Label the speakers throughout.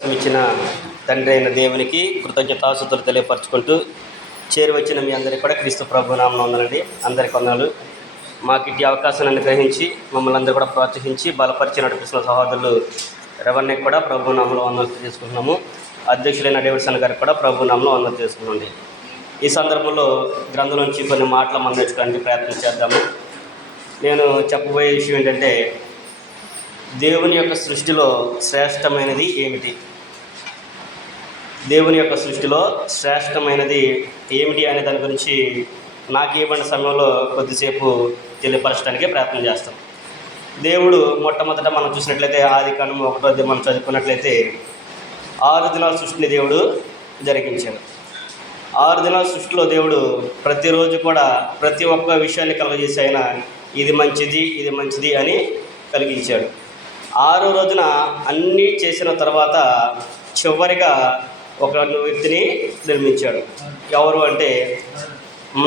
Speaker 1: ఇచ్చిన తండ్రి అయిన దేవునికి కృతజ్ఞతాసుతులు తెలియపరచుకుంటూ చేరువచ్చిన మీ అందరికీ కూడా క్రీస్తు ప్రభు నామం ఉందండి అందరికి వందనాలు. మాకు ఇట్టి అవకాశాన్ని గ్రహించి మమ్మల్ని అందరూ కూడా ప్రోత్సహించి బలపరిచి నడిపిస్తున్న సహోదరులు రెవెన్యూకి కూడా ప్రభు నామంలో వందలు చేసుకుంటున్నాము అధ్యక్షులైన డేవిడ్సన్ గారికి కూడా ప్రభు నామంలో వందలు చేసుకున్నాండి ఈ సందర్భంలో గ్రంథం నుంచి కొన్ని మాటలు మనం నేర్చుకోవడానికి ప్రయత్నం చేద్దాము. నేను చెప్పబోయే విషయం ఏంటంటే దేవుని యొక్క సృష్టిలో శ్రేష్టమైనది ఏమిటి? దేవుని యొక్క సృష్టిలో శ్రేష్టమైనది ఏమిటి అనే దాని గురించి నాకు ఇవ్వండి సమయంలో కొద్దిసేపు తెలియపరచడానికి ప్రయత్నం చేస్తాం. దేవుడు మొట్టమొదట మనం చూసినట్లయితే ఆది కాలం ఒకటో మనం చదువుకున్నట్లయితే ఆరు దినాల సృష్టిని దేవుడు జరిగించాడు. ఆరు దినాల సృష్టిలో దేవుడు ప్రతిరోజు కూడా ప్రతి ఒక్క విషయాన్ని కలుగజేసి ఆయన ఇది మంచిది ఇది మంచిది అని కలిగించాడు. ఆరో రోజున అన్నీ చేసిన తర్వాత చివరిగా ఒక వ్యక్తిని నిర్మించాడు. ఎవరు అంటే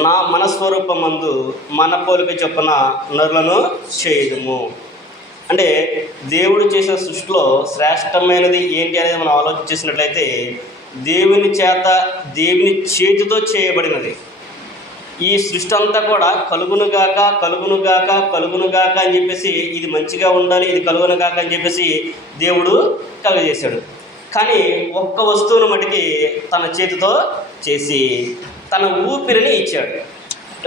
Speaker 1: నా మన స్వరూపమందు మన పోలిక చొప్పున నరులను చేయదుము. అంటే దేవుడు చేసిన సృష్టిలో శ్రేష్టమైనది ఏంటి అనేది మనం ఆలోచించినట్లయితే దేవుని చేత దేవుని చేతితో చేయబడినది. ఈ సృష్టి అంతా కూడా కలుగునుగాక కలుగునుగాక కలుగునుగాక అని చెప్పేసి ఇది మంచిగా ఉండాలి ఇది కలుగునుగాక అని చెప్పేసి దేవుడు కలుగజేశాడు. కానీ ఒక్క వస్తువును మటుకి తన చేతితో చేసి తన ఊపిరిని ఇచ్చాడు.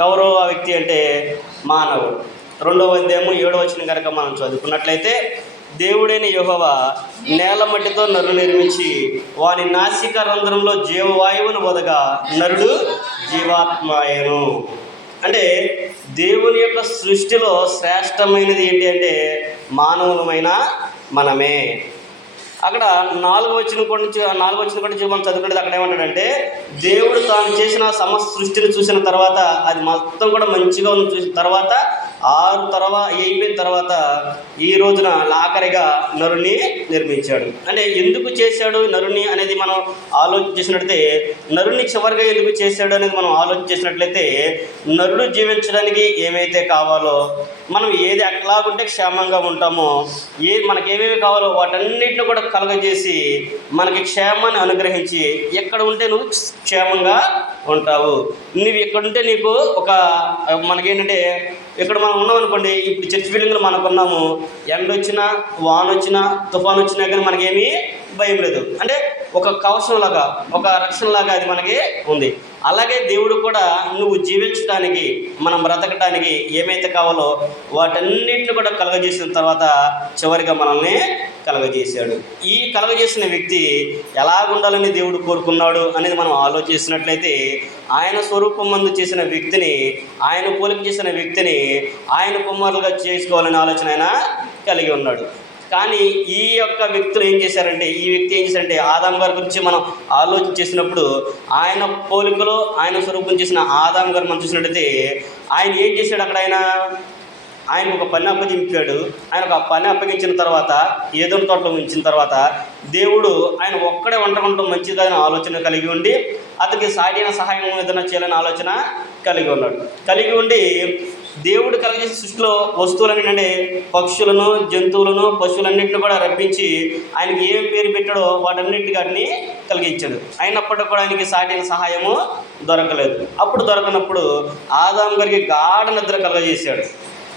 Speaker 1: ఎవరో ఆ వ్యక్తి అంటే మానవుడు. రెండవ అధ్యాయము ఏడవ వచ్చిన కనుక మనం చదువుకున్నట్లయితే దేవుడైన యుహవ నేల మట్టితో నరుడు నిర్మించి వాని నాసిక రంధ్రంలో జీవవాయువును వదగా నరుడు జీవాత్మాయను. అంటే దేవుని యొక్క సృష్టిలో శ్రేష్టమైనది ఏంటి అంటే మానవులమైన మనమే. అక్కడ నాలుగు వచ్చిన నుంచి నాలుగు వచ్చిన నుంచి మనం చదువుకుంటే అక్కడ ఏమంటాడంటే దేవుడు తాను చేసిన సమస్త సృష్టిని చూసిన తర్వాత అది మొత్తం కూడా మంచిగా ఉంది. చూసిన తర్వాత ఆరు తర్వాత అయిపోయిన తర్వాత ఈ రోజున ఆఖరిగా నరుని నిర్మించాడు. అంటే ఎందుకు చేశాడు నరుని అనేది మనం ఆలోచన చేసినట్లయితే నరుని చివరిగా ఎందుకు చేశాడు అనేది మనం ఆలోచన చేసినట్లయితే నరుడు జీవించడానికి ఏమైతే కావాలో మనం ఏది ఎట్లాగుంటే క్షేమంగా ఉంటామో ఏ మనకి ఏమేమి కావాలో వాటన్నిటిని కూడా కలగజేసి మనకి క్షేమాన్ని అనుగ్రహించి ఎక్కడ ఉంటే నువ్వు క్షేమంగా ఉంటావు. నువ్వు ఎక్కడుంటే నీకు ఒక మనకేంటంటే ఇక్కడ మనం ఉన్నాం అనుకోండి ఇప్పుడు చర్చ్ బిల్డింగ్లో మనకు ఉన్నాము. ఎండ వచ్చినా వాన వచ్చినా తుఫాన్ వచ్చినా కానీ మనకేమీ భయం లేదు. అంటే ఒక కవచం లాగా ఒక రక్షణ లాగా అది మనకి ఉంది. అలాగే దేవుడు కూడా నువ్వు జీవించడానికి మనం బ్రతకడానికి ఏమైతే కావాలో వాటన్నిటిని కూడా కలగజేసిన తర్వాత చివరిగా మనల్ని కలగజేశాడు. ఈ కలగజేసిన వ్యక్తి ఎలాగుండాలని దేవుడు కోరుకున్నాడు అనేది మనం ఆలోచిస్తున్నట్లయితే ఆయన స్వరూపం మందు చేసిన వ్యక్తిని ఆయన పోలిక చేసిన వ్యక్తిని ఆయన కుమారులుగా చేసుకోవాలనే ఆలోచన ఆయన కలిగి ఉన్నాడు. కానీ ఈ యొక్క వ్యక్తులు ఏం చేశారంటే ఈ వ్యక్తి ఏం చేశారంటే ఆదాం గారి గురించి మనం ఆలోచన చేసినప్పుడు ఆయన పోలికలో ఆయన స్వరూపం చేసిన ఆదాం గారు మనం చూసినట్టయితే ఆయన ఏం చేశాడు అక్కడ ఆయన? ఆయన ఒక పని అప్పగించాడు. ఆయన ఒక పని అప్పగించిన తర్వాత ఏదో తోటలో ఉంచిన తర్వాత దేవుడు ఆయన ఒక్కడే ఉండకుండా మంచిది కాదని ఆలోచన కలిగి ఉండి అతనికి సాటిన సహాయం ఏదైనా చేయాలని ఆలోచన కలిగి ఉన్నాడు. కలిగి ఉండి దేవుడు కలిగే సృష్టిలో వస్తువులని అంటే పక్షులను జంతువులను పశువులన్నింటిని కూడా రప్పించి ఆయనకి ఏం పేరు పెట్టాడో వాటన్నిటి వాటిని కలిగించాడు అయినప్పటికీ కూడా ఆయనకి సాటిన సహాయము దొరకలేదు. అప్పుడు దొరకనప్పుడు ఆదాం గారికి గాఢ నిద్ర కలగజేశాడు.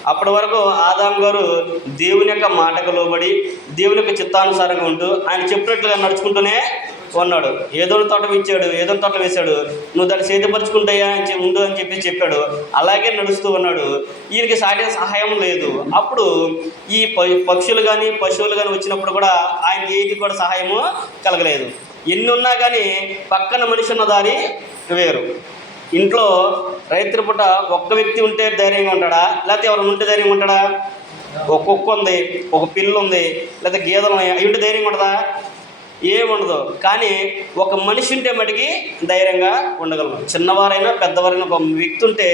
Speaker 1: అప్పటి వరకు ఆదాం గారు దేవుని యొక్క మాటకు లోబడి దేవుని యొక్క చిత్తానుసారంగా ఉంటూ ఆయన చెప్పినట్లుగా నడుచుకుంటూనే ఉన్నాడు ఏదో తోట ఇచ్చాడు ఏదో తోట వేశాడు. నువ్వు దాన్ని సేతపరుచుకుంటాయా అని చెప్పి ఉండు అని చెప్పి చెప్పాడు. అలాగే నడుస్తూ ఉన్నాడు. ఈయనకి సాటి సహాయం లేదు. అప్పుడు ఈ పక్షులు కానీ పశువులు కానీ వచ్చినప్పుడు కూడా ఆయన ఏది కూడా సహాయము కలగలేదు. ఎన్ని ఉన్నా కానీ పక్కన మనిషి ఉన్న దారి వేరు. ఇంట్లో రైతు పూట ఒక్క వ్యక్తి ఉంటే ధైర్యంగా ఉంటాడా? లేకపోతే ఎవరు ఉంటే ధైర్యంగా ఉంటాడా? ఒక కుక్క ఉంది ఒక పిల్లు ఉంది లేకపోతే గేదెలు ఉన్నాయి అవి ఉంటే ధైర్యంగా ఉంటుందా? ఏముండదు. కానీ ఒక మనిషి ఉంటే మటుకి ధైర్యంగా ఉండగలము చిన్నవారైనా పెద్దవారైనా ఒక వ్యక్తి ఉంటే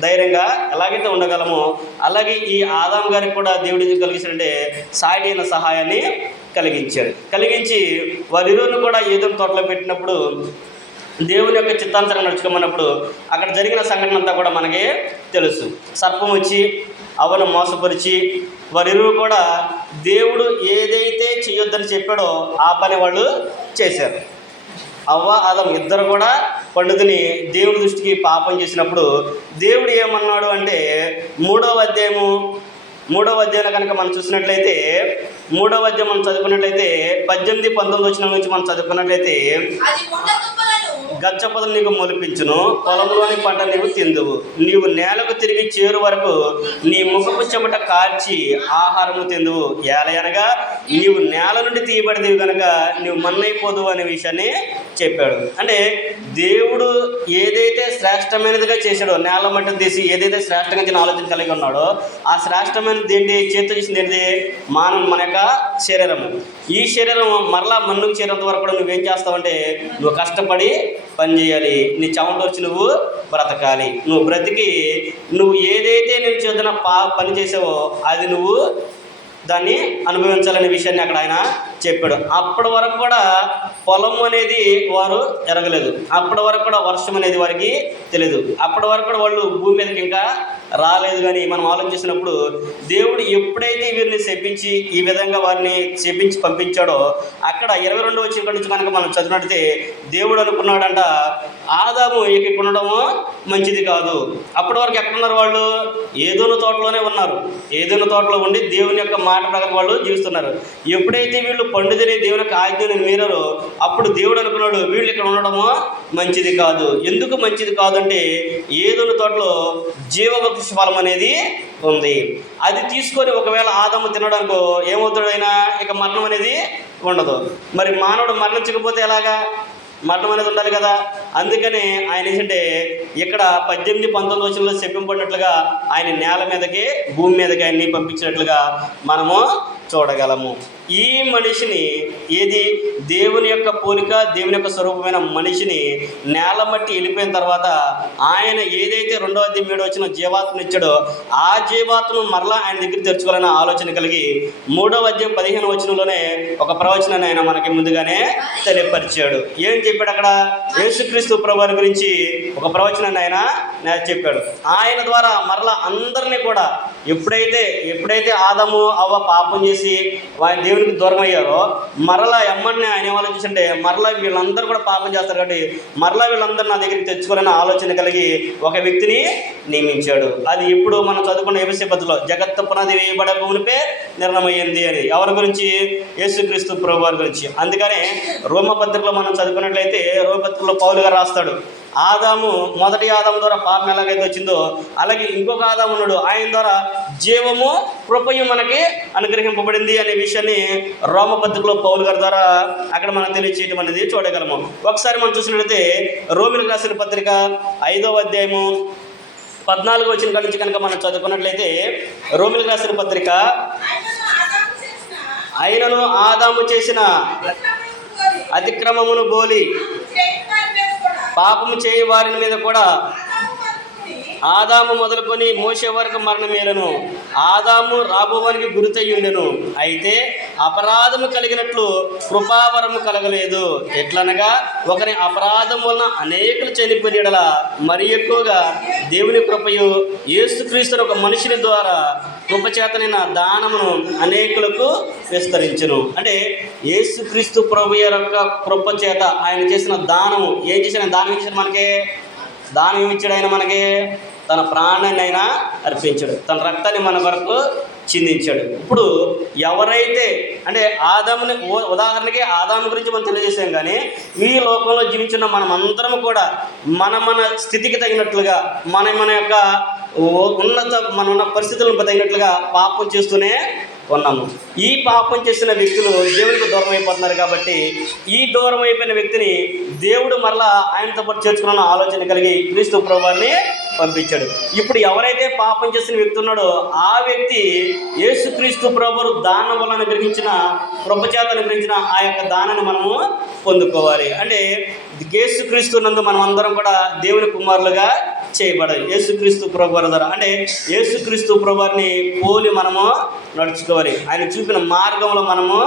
Speaker 1: ధైర్యంగా ఎలాగైతే ఉండగలమో అలాగే ఈ ఆదాం గారికి కూడా దేవుడి కలిగించాడంటే సాటి అయిన సహాయాన్ని కలిగించాడు. కలిగించి వారిరువును కూడా ఏదో తోటలో పెట్టినప్పుడు దేవుని యొక్క చిత్తాంతరం నడుచుకోమన్నప్పుడు అక్కడ జరిగిన సంఘటన అంతా కూడా మనకి తెలుసు. సర్పం వచ్చి అవను మోసపరిచి వారిరువు కూడా దేవుడు ఏదైతే చేయొద్దని చెప్పాడో ఆ పని వాళ్ళు చేశారు. అవ్వ అదం ఇద్దరు కూడా పండుగని దేవుడి దృష్టికి పాపం చేసినప్పుడు దేవుడు ఏమన్నాడు అంటే మూడవ అధ్యాయము మూడవ అధ్యాయంలో కనుక మనం చూసినట్లయితే మూడవ అధ్యాయం మనం చదువుకున్నట్లయితే పద్దెనిమిది పంతొమ్మిది వచ్చిన నుంచి మనం చదువుకున్నట్లయితే
Speaker 2: గచ్చ ముండ
Speaker 1: గచ్చపదలు నీకు మొలిపించును పొలంలోని పంట నీవు తిందువు. నీవు నేలకు తిరిగి చేరు వరకు నీ ముఖపు చెమట కార్చి ఆహారము తిందువు. ఏలయనగా నీవు నేల నుండి తీయబడినవి కనుక నీవు మన్నైపోదు అనే విషయాన్ని చెప్పాడు. అంటే దేవుడు ఏదైతే శ్రేష్టమైనదిగా చేశాడో నేల మట్టం తీసి ఏదైతే శ్రేష్టంగా తిన ఆలోచన కలిగి ఉన్నాడో ఆ శ్రేష్టమైనది ఏంటి చేతితో చేసింది ఏంటి మానవ మన యొక్క శరీరము. ఈ శరీరం మరలా మన్నుకు చేరేంత వరకు కూడా నువ్వేం చేస్తావంటే నువ్వు కష్టపడి పని చేయాలి. నీ చెమట వచ్చి నువ్వు బ్రతకాలి. నువ్వు బ్రతికి నువ్వు ఏదైతే నేను చేద్దున పా పని చేసావో అది నువ్వు దాన్ని అనుభవించాలనే విషయాన్ని అక్కడ ఆయన చెప్పాడు. అప్పటి వరకు కూడా పొలం అనేది వారు ఎరగలేదు. అప్పటి వరకు కూడా వర్షం అనేది వారికి తెలియదు అప్పటి వరకు కూడా వాళ్ళు భూమి మీదకి ఇంకా రాలేదు కానీ మనం ఆలోచించినప్పుడు దేవుడు ఎప్పుడైతే వీరిని శపించి ఈ విధంగా వారిని శపించి పంపించాడో అక్కడ ఇరవై రెండు వచ్చిన నుంచి కనుక మనం చదివినట్లయితే దేవుడు అనుకున్నాడంట ఆదాము ఇక ఉండడము మంచిది కాదు. అప్పటి వరకు ఎక్కడున్నారు వాళ్ళు? ఏదోను తోటలోనే ఉన్నారు. ఏదోను తోటలో ఉండి దేవుని యొక్క మాట ప్రకారం వాళ్ళు జీవిస్తున్నారు. ఎప్పుడైతే వీళ్ళు పండుదని దేవుని యొక్క ఆజ్ఞని మీరారో అప్పుడు దేవుడు అనుకున్నాడు వీళ్ళు ఇక్కడ ఉండడము? మంచిది కాదు. ఎందుకు మంచిది కాదంటే ఏదోని తోటలో జీవవృక్ష ఫలం అనేది ఉంది. అది తీసుకొని ఒకవేళ ఆదము తినడానికి ఏమవుతాడైనా ఇక మరణం అనేది ఉండదు. మరి మానవుడు మరణించకపోతే ఎలాగా? మరణం అనేది ఉండాలి కదా. అందుకని ఆయన ఏంటంటే ఇక్కడ పద్దెనిమిది పంతొమ్మిది వచ్చినలో చెప్పింపడినట్లుగా ఆయన నేల మీదకి భూమి మీదకి ఆయన్ని పంపించినట్లుగా మనము చూడగలము. ఈ మనిషిని ఏది? దేవుని యొక్క పోలిక దేవుని యొక్క స్వరూపమైన మనిషిని నేల మట్టి వెళ్ళిపోయిన తర్వాత ఆయన ఏదైతే రెండో అధ్యాయం వచ్చిన జీవాత్మను ఇచ్చాడో ఆ జీవాత్మను మరలా ఆయన దగ్గర తెరుచుకోవాలనే ఆలోచన కలిగి మూడవ అధ్యాయం పదిహేను వచనంలోనే ఒక ప్రవచనాన్ని ఆయన మనకి ముందుగానే తెలియపరిచాడు. ఏం చెప్పాడు అక్కడ? యేసుక్రీస్తు ప్రభువారి గురించి ఒక ప్రవచనాన్ని ఆయన చెప్పాడు. ఆయన ద్వారా మరలా అందరినీ కూడా ఎప్పుడైతే ఎప్పుడైతే ఆదము అవ్వ పాపం చేసి వారి దేవునికి దూరం అయ్యారో మరలా ఎమ్మడిని ఆయన ఏం ఆలోచించంటే మరలా వీళ్ళందరూ కూడా పాపం చేస్తారు కాబట్టి మరలా వీళ్ళందరూ నా దగ్గరికి తెచ్చుకోవాలనే ఆలోచన కలిగి ఒక వ్యక్తిని నియమించాడు. అది ఇప్పుడు మనం చదువుకున్న ఏబిసి పద్ధతిలో జగత్త పునాది వేయబడ భూమిపై నిర్ణయమైంది అని. ఎవరి గురించి? యేసుక్రీస్తు ప్రభు వారి గురించి. అందుకనే రోమ పత్రికలో మనం చదువుకున్నట్లయితే రోమ పత్రికలో రాస్తాడు ఆదాము మొదటి ఆదాము ద్వారా పాపం ఎలాగైతే వచ్చిందో అలాగే ఇంకొక ఆదాము ఉన్నాడు. ఆయన ద్వారా జీవము కృపయు మనకి అనుగ్రహింపబడింది అనే విషయాన్ని రోమ పత్రికలో పౌలు గారి ద్వారా అక్కడ మనం తెలియచేయటం అనేది చూడగలము. ఒకసారి మనం చూసినట్లయితే రోమిలకు రాసిన పత్రిక ఐదవ అధ్యాయము పద్నాలుగు వచ్చిన కాడి నుంచి కనుక మనం చదువుకున్నట్లయితే రోమిలకు రాసిన పత్రిక
Speaker 2: ఆయనను ఆదాము చేసిన అతిక్రమమును కోరి
Speaker 1: అతిక్రమమును బోలి పాపము చేయి వారి మీద కూడా
Speaker 2: ఆదాము మొదలుకొని
Speaker 1: ఆదాము మొదలుకొని మోసే వరకు మరణమేలను ఆదాము రాబోవానికి గురితయ్యుండెను అయితే అపరాధము కలిగినట్లు కృపావరము కలగలేదు. ఎట్లనగా ఒకరి అపరాధం వలన అనేకులు చనిపోయినడల మరి ఎక్కువగా దేవుని కృపయు యేసుక్రీస్తుని ఒక మనిషిని ద్వారా కృపచేతనైన దానమును అనేకులకు విస్తరించును. అంటే యేసుక్రీస్తు ప్రభు యొక్క కృప చేత ఆయన చేసిన దానము ఏం చేసిన దానం ఇచ్చిన మనకి? దానం ఇచ్చాడు ఆయన మనకి? తన ప్రాణాన్ని అయినా అర్పించాడు. తన రక్తాన్ని మన వరకు చిందించాడు. ఇప్పుడు ఎవరైతే అంటే ఆదాముని ఉదాహరణకి ఆదాము గురించి మనం తెలియజేసాం కానీ ఈ లోకంలో జీవించిన మనమందరం కూడా మన మన స్థితికి తగినట్లుగా మన మన యొక్క ఉన్నత మన ఉన్న పరిస్థితులకు తగినట్లుగా పాపం చేస్తూనే ఉన్నాము ఈ పాపం చేసిన వ్యక్తులు దేవునికి దూరం అయిపోతున్నారు కాబట్టి ఈ దూరం అయిపోయిన వ్యక్తిని దేవుడు మరలా ఆయనతో పాటు చేర్చుకున్న ఆలోచన కలిగి క్రీస్తు ప్రభువాన్ని పంపించాడు. ఇప్పుడు ఎవరైతే పాపం చేసిన వ్యక్తి ఉన్నాడో ఆ వ్యక్తి యేసుక్రీస్తు ప్రభువు దానం వలన అనుగ్రహించిన కృపచేత అనుగ్రహించిన ఆ యొక్క దానాన్ని మనము పొందుకోవాలి. అంటే యేసుక్రీస్తు నందు మనం అందరం కూడా దేవుని కుమారులుగా చేయబడాలి యేసుక్రీస్తు ప్రభువారి ద్వారా. అంటే యేసుక్రీస్తు ప్రభువారిని పోలి మనము నడుచుకోవాలి. ఆయన చూపిన మార్గంలో మనము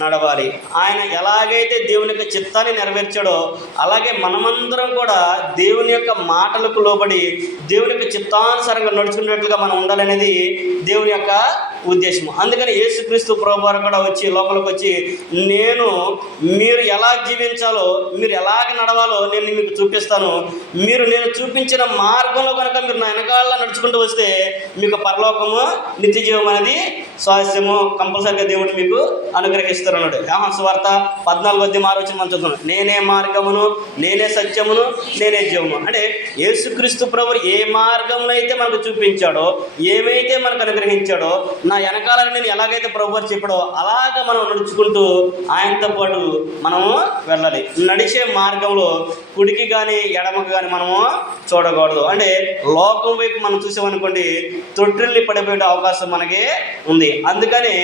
Speaker 1: నడవాలి. ఆయన ఎలాగైతే దేవుని యొక్క చిత్తాన్ని నెరవేర్చాడో అలాగే మనమందరం కూడా దేవుని యొక్క మాటలకు లోబడి దేవుని యొక్క చిత్తానుసారంగా నడుచుకునేట్లుగా మనం ఉండాలనేది దేవుని యొక్క ఉద్దేశం అందుకని యేసుక్రీస్తు ప్రభువారు కూడా వచ్చి లోపలికి వచ్చి నేను మీరు ఎలా జీవించాలో మీరు ఎలాగ నడవాలో నేను మీకు చూపిస్తాను. మీరు నేను చూపించిన మార్గంలో కనుక మీరు నా వెనకాల నడుచుకుంటూ వస్తే మీకు పరలోకము నిత్య జీవం అనేది స్వాస్యము కంపల్సరిగా దేవుడు మీకు అనుగ్రహిస్తారు అన్నాడు. యాహన్ సువార్త? పద్నాలుగు వద్ద మారొచ్చి మనం చూస్తున్నాం నేనే మార్గమును నేనే సత్యమును నేనే జీవము అంటే యేసుక్రీస్తు ప్రభు ఏ మార్గంలో అయితే మనకు చూపించాడో ఏమైతే మనకు అనుగ్రహించాడో నా వెనకాల నేను ఎలాగైతే ప్రభు చెప్పాడో అలాగ మనం నడుచుకుంటూ ఆయనతో పాటు మనము వెళ్ళాలి. నడిచే మార్గంలో కుడికి కానీ ఎడమకు కానీ మనము చూడకూడదు. అంటే లోకం వైపు మనం చూసామనుకోండి తొట్టిల్ని పడిపోయే అవకాశం మనకి ఉంది. అందుకని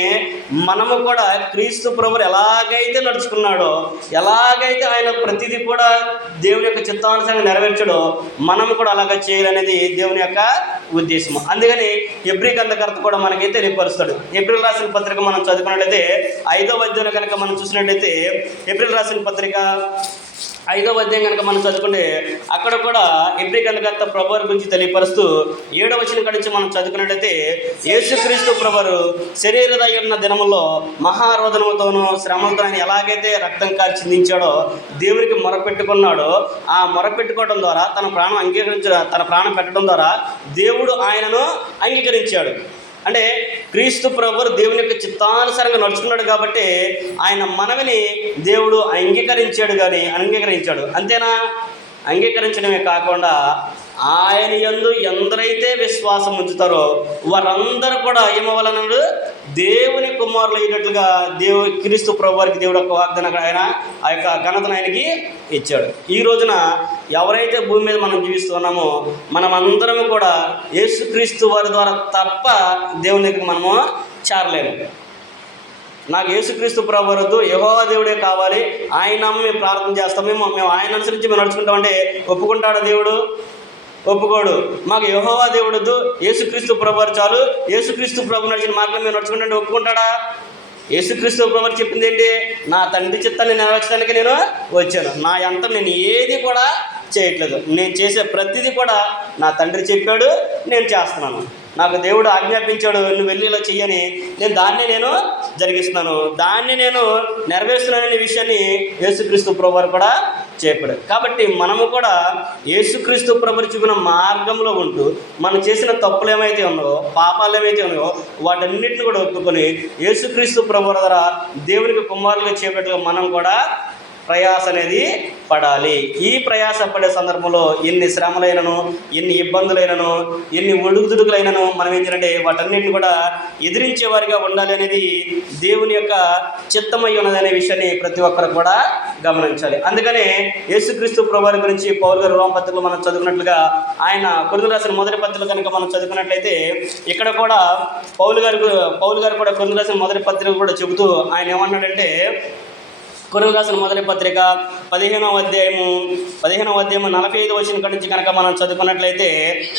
Speaker 1: మనము కూడా క్రీస్తు ప్రభువు ఎలాగైతే నడుచుకున్నాడో ఎలాగైతే ఆయన ప్రతిదీ కూడా దేవుని యొక్క చిత్తానుసారంగా నెరవేర్చడో మనం కూడా అలాగ చేయాలనేది దేవుని యొక్క ఉద్దేశం అందుకని ఎబ్రి గ్రంథకర్త కూడా మనకి తెలియపరుస్తాడు ఏప్రిల్ రాసిన పత్రిక మనం చదువుకున్నట్లయితే ఐదో వద్యంలో కనుక మనం చూసినట్లయితే ఏప్రిల్ రాసిన పత్రిక ఐదవ అధ్యాయం కనుక మనం చదువుకుంటే అక్కడ కూడా ఎబ్రి గ్రంథకర్త ప్రభువారి గురించి తెలియపరుస్తూ ఏడవ వచ్చిన కడిచి నుంచి మనం చదువుకున్నట్లయితే యేసుక్రీస్తు ప్రభువారు శరీరదై ఉన్న దినములో మహారోధనముతోనూ శ్రమలతో ఆయన ఎలాగైతే రక్తం కాచి చిందించాడో దేవునికి మొరపెట్టుకున్నాడో ఆ మొరపెట్టుకోవడం ద్వారా తన ప్రాణం అంగీకరించ తన ప్రాణం పెట్టడం ద్వారా దేవుడు ఆయనను అంగీకరించాడు. అంటే క్రీస్తు ప్రభు దేవుని యొక్క చిత్తానుసారంగా నడుచుకున్నాడు కాబట్టి ఆయన మనవిని దేవుడు అంగీకరించాడు కానీ అంగీకరించాడు అంతేనా? అంగీకరించడమే కాకుండా ఆయన ఎందు ఎందరైతే విశ్వాసం ఉంచుతారో వారందరూ కూడా ఏమవ్వాలన్నాడు? దేవుని కుమారులు అయినట్లుగా దేవు క్రీస్తు ప్రభువారికి దేవుడు ఒక వాగ్దానం ఆయన ఆ యొక్క ఘనతను ఆయనకి ఇచ్చాడు. ఈ రోజున ఎవరైతే భూమి మీద మనం జీవిస్తున్నామో మనమందరం కూడా యేసుక్రీస్తు వారి ద్వారా తప్ప దేవుని దగ్గరికి మనము చేరలేము. నాకు యేసుక్రీస్తు ప్రభు వరద్దు యహోవా దేవుడే కావాలి. ఆయన మేము ప్రార్థన చేస్తాం. మేము మేము ఆయన అనుసరించి మేము నడుచుకుంటామంటే ఒప్పుకుంటాడు దేవుడు? ఒప్పుకోడు. మాకు యహోవా దేవుడు యేసుక్రీస్తు ప్రభు చాలు. యేసుక్రీస్తు ప్రభు నడిచిన మార్గం మేము నడుచుకుంటే ఒప్పుకుంటాడా? యేసుక్రీస్తు ప్రభు చెప్పింది ఏంటి? నా తండ్రి చిత్తాన్ని నెరవేర్చడానికి నేను వచ్చాను. నా ఎంత నేను ఏది కూడా చేయట్లేదు. నేను చేసే ప్రతిదీ కూడా నా తండ్రి చెప్పాడు. నేను చేస్తున్నాను. నాకు దేవుడు ఆజ్ఞాపించాడు నువ్వు వెళ్ళి ఇలా చెయ్యని. నేను దాన్ని నేను జరిగిస్తున్నాను. దాన్ని నేను నెరవేరుస్తున్నాననే విషయాన్ని యేసుక్రీస్తు ప్రభువారు కూడా చెప్పాడు. కాబట్టి మనము కూడా యేసుక్రీస్తు ప్రభు చూపిన మార్గంలో ఉంటూ మనం చేసిన తప్పులు ఏమైతే ఉన్నాయో పాపాలు ఏమైతే ఉన్నాయో వాటన్నిటిని కూడా ఒప్పుకొని యేసుక్రీస్తు ప్రభు ద్వారా దేవునికి కుమారులుగా చేపట్టుగా మనం కూడా ప్రయాస అనేది పడాలి. ఈ ప్రయాస పడే సందర్భంలో ఎన్ని శ్రమలైనను ఎన్ని ఇబ్బందులైనను ఎన్ని ఒడుగుదుడుకులైనను మనం ఏం చేయాలంటే వాటన్నిటిని కూడా ఎదిరించేవారిగా ఉండాలి అనేది దేవుని యొక్క చిత్తమై ఉన్నదనే విషయాన్ని ప్రతి ఒక్కరు కూడా గమనించాలి. అందుకనే యేసుక్రీస్తు ప్రభువారి గురించి పౌరు గారు రోమ పత్రికలు మనం చదువుకున్నట్లుగా ఆయన కొడుకు రాసిన మొదటి పత్రికలు కనుక మనం చదువుకున్నట్లయితే ఇక్కడ కూడా పౌలు గారు పౌలు గారు కూడా కొడుకు రాసిన మొదటి పత్రిక కూడా చెబుతూ ఆయన ఏమన్నాడంటే కొరువు రాసిన మొదటి పత్రిక పదిహేనవ అధ్యాయము పదిహేనవ అధ్యాయము నలభై ఐదు వచ్చిన కాడి నుంచి కనుక మనం చదువుకున్నట్లయితే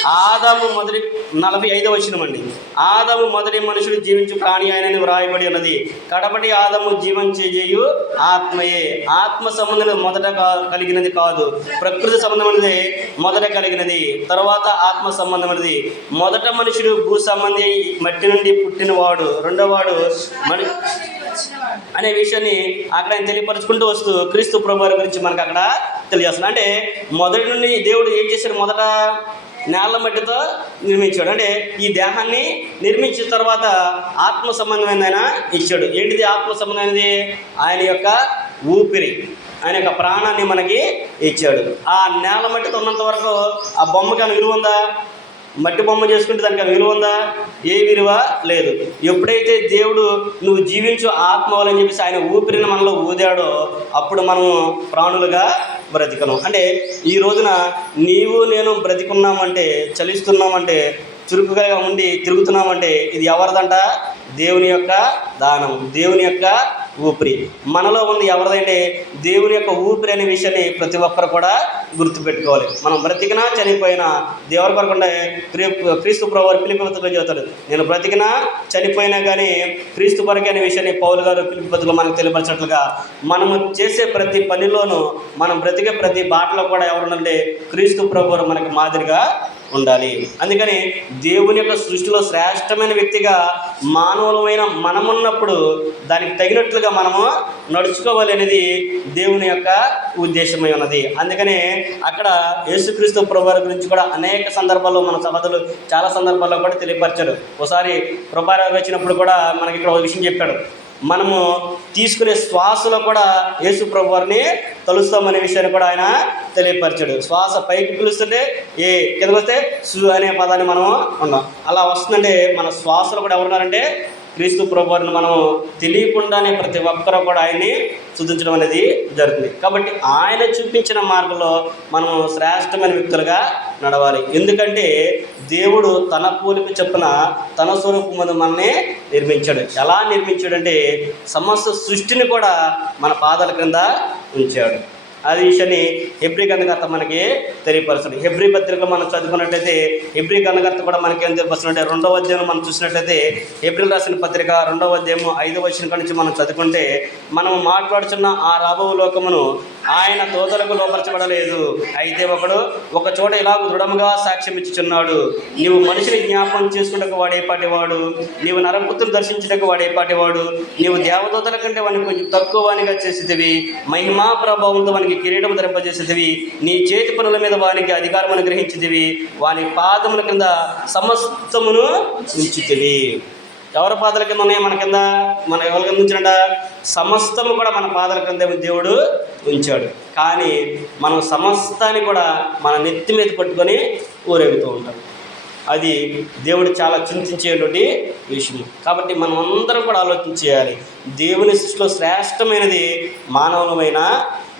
Speaker 1: ఆదాము మొదటి నలభై ఐదు వచ్చినమండి ఆదాము మొదటి మనుషుడు జీవించు ప్రాణి ఆయనని వ్రాయబడి ఉన్నది. కడపటి ఆదాము జీవించేయు ఆత్మయే. ఆత్మ సంబంధం మొదట కలిగినది కాదు. ప్రకృతి సంబంధమైనది మొదట కలిగినది. తర్వాత ఆత్మ సంబంధమైనది మొదట మనుషుడు భూ సంబంధి మట్టి నుండి పుట్టినవాడు. రెండోవాడు మని అనే విషయాన్ని అక్కడ ఆయన తెలియపరుచుకుంటూ వస్తూ క్రీస్తు ప్రభువారి గురించి మనకు అక్కడ తెలియజేస్తుంది అంటే మొదటి నుండి దేవుడు ఏం చేశాడు? మొదట నేల మట్టితో నిర్మించాడు. అంటే ఈ దేహాన్ని నిర్మించిన తర్వాత ఆత్మ సంబంధమైన ఆయన ఇచ్చాడు. ఏంటిది ఆత్మ సంబంధమైనది? ఆయన యొక్క ఊపిరి ఆయన యొక్క ప్రాణాన్ని మనకి ఇచ్చాడు. ఆ నేల మట్టితో ఉన్నంత వరకు ఆ బొమ్మకి అని విలువ ఉందా? మట్టి బొమ్మ చేసుకుంటే దానికి విలువ ఉందా? ఏ విలువ? లేదు. ఎప్పుడైతే దేవుడు నువ్వు జీవించు ఆత్మవాలని చెప్పేసి ఆయన ఊపిరిని మనలో ఊదాడో అప్పుడు మనము ప్రాణులుగా బ్రతికను. అంటే ఈ రోజున నీవు నేను బ్రతికున్నామంటే చలిస్తున్నామంటే చురుకుగా ఉండి తిరుగుతున్నామంటే ఇది ఎవరిదంట? దేవుని యొక్క దానం. దేవుని యొక్క ఊపిరి. మనలో ఉంది ఎవరిదంటే దేవుని యొక్క ఊపిరి అనే విషయాన్ని ప్రతి ఒక్కరు కూడా గుర్తుపెట్టుకోవాలి. మనం బ్రతికినా చనిపోయినా దేవుని కొరకుండా క్రీస్తు ప్రభు పిలిపితులు చెబుతాడు. నేను బ్రతికినా చనిపోయినా కానీ క్రీస్తు కొరకే అనే విషయాన్ని పౌలు గారు పిలిపితులు మనకు తెలియపరిచినట్లుగా మనము చేసే ప్రతి పనిలోనూ మనం బ్రతికే ప్రతి బాటలో కూడా ఎవరుందంటే క్రీస్తు ప్రభు మనకి మాదిరిగా ఉండాలి. అందుకని దేవుని యొక్క సృష్టిలో శ్రేష్టమైన వ్యక్తిగా మానవులమైన మనమున్నప్పుడు దానికి తగినట్లుగా మనము నడుచుకోవాలి అనేది దేవుని యొక్క ఉద్దేశమై ఉన్నది. అందుకనే అక్కడ యేసుక్రీస్తు ప్రభువారి గురించి కూడా అనేక సందర్భాల్లో మన సభలు చాలా సందర్భాల్లో కూడా తెలియపరిచారు. ఒకసారి ప్రభావారు వచ్చినప్పుడు కూడా మనకి ఇక్కడ ఒక విషయం చెప్పాడు. మనము తీసుకునే శ్వాసలో కూడా యేసు ప్రభు వారిని తలుస్తామనే విషయాన్ని కూడా ఆయన తెలియపరిచాడు. శ్వాస పైకి పిలుస్తుంటే ఏ కిందకు వస్తే సు అనే పదాన్ని మనం ఉన్నాం. అలా వస్తుందంటే మన శ్వాసలో కూడా ఎవరున్నారంటే క్రీస్తు ప్రభు వారిని మనం తెలియకుండానే ప్రతి ఒక్కరూ కూడా ఆయన్ని శుద్ధించడం అనేది జరుగుతుంది. కాబట్టి ఆయన చూపించిన మార్గంలో మనం శ్రేష్టమైన వ్యక్తులుగా నడవాలి. ఎందుకంటే దేవుడు తన పోలిక చొప్పున తన స్వరూపం మీద మనల్ని నిర్మించాడు. ఎలా నిర్మించాడంటే సమస్త సృష్టిని కూడా మన పాదాల క్రింద ఉంచాడు. అది విషయాన్ని హెబ్రి గణకర్త మనకి తెలియపరుస్తుంది హెబ్రి పత్రిక మనం చదువుకున్నట్లయితే హెబ్రి గణకర్త కూడా మనకి ఏం తెలియపరుస్తుందంటే రెండవ అధ్యాయం మనం చూసినట్లయితే ఏప్రిల్ రాసిన పత్రిక రెండవ అధ్యాయం ఐదవ వచ్చిన నుంచి మనం చదువుకుంటే మనం మాట్లాడుచున్న ఆ రాబో లోకమును ఆయన తోదలకు లోపరచబడలేదు అయితే ఒకడు ఒక చోట ఇలాగ దృఢంగా సాక్ష్యం ఇచ్చుచున్నాడు. నీవు మనిషిని జ్ఞాపకం చేసుకుంటకు వాడేపాటివాడు నీవు నరపుత్రులు దర్శించటకు వాడేపాటివాడు నీవు దేవదూతల కంటే వానికి కొంచెం తక్కువ వానిగా చేసేది మహిమా ప్రభావంతో వానికి కిరీటము ధరింపజేసేదివి. నీ చేతి పనుల మీద వానికి అధికారం అనుగ్రహించేదివి వాని పాదముల కింద సమస్తమును ఉంచితివి ఎవరి పాదాల కింద ఉన్నాయి మన కింద మన ఎవరి కింద ఉంచాడ సమస్తము కూడా మన పాదాల కింద దేవుడు ఉంచాడు. కానీ మనం సమస్తాన్ని కూడా మన నెత్తి మీద పట్టుకొని ఊరేగుతూ ఉంటాం. అది దేవుడు చాలా చింతించేటువంటి విషయం. కాబట్టి మనం అందరం కూడా ఆలోచించేయాలి దేవుని సృష్టిలో శ్రేష్టమైనది మానవులమైన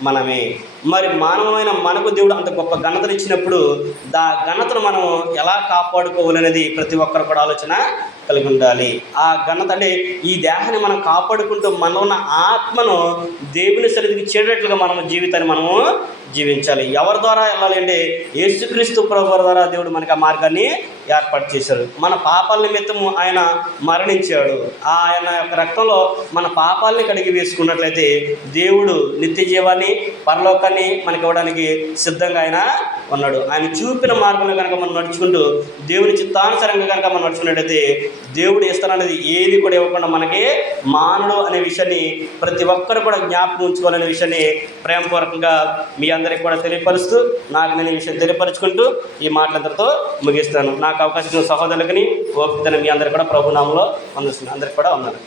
Speaker 1: మనమే. మరి మానవమైన మనకు దేవుడు అంత గొప్ప ఘనతను ఇచ్చినప్పుడు దా ఘనతను మనం ఎలా కాపాడుకోవాలనేది ప్రతి ఒక్కరు కూడా ఆలోచన కలిగి ఉండాలి. ఆ ఘనత అంటే ఈ దేహాన్ని మనం కాపాడుకుంటూ మనలో ఉన్న ఆత్మను దేవుని సన్నిధికి చేరేటట్లుగా మనం జీవితాన్ని మనము జీవించాలి. ఎవరి ద్వారా వెళ్ళాలి అంటే యేసుక్రీస్తు ప్రభు ద్వారా దేవుడు మనకి ఆ మార్గాన్ని ఏర్పాటు చేశాడు. మన పాపాల నిమిత్తము ఆయన మరణించాడు. ఆయన యొక్క రక్తంలో మన పాపాలని కడిగి వేసుకున్నట్లయితే దేవుడు నిత్య జీవాన్ని పరలోకాన్ని మనకి ఇవ్వడానికి సిద్ధంగా ఆయన ఉన్నాడు. ఆయన చూపిన మార్గంలో కనుక మనం నడుచుకుంటూ దేవుని చిత్తానుసారంగా కనుక మనం నడుచుకున్నట్టయితే దేవుడు ఇస్తాననేది ఏది కూడా ఇవ్వకుండా మనకి మానడు అనే విషయాన్ని ప్రతి ఒక్కరు కూడా జ్ఞాపకం ఉంచుకోవాలనే విషయాన్ని ప్రేమపూర్వకంగా మీ అందరికి కూడా తెలియపరుస్తూ నాకు నేను ఈ విషయం తెలియపరుచుకుంటూ ఈ మాటలందరితో ముగిస్తాను నాకు అవకాశం సహోదరులకి ఓపికతను మీ అందరికి కూడా ప్రభునామంలో అందిస్తున్నాను అందరికి కూడా ఉన్నారు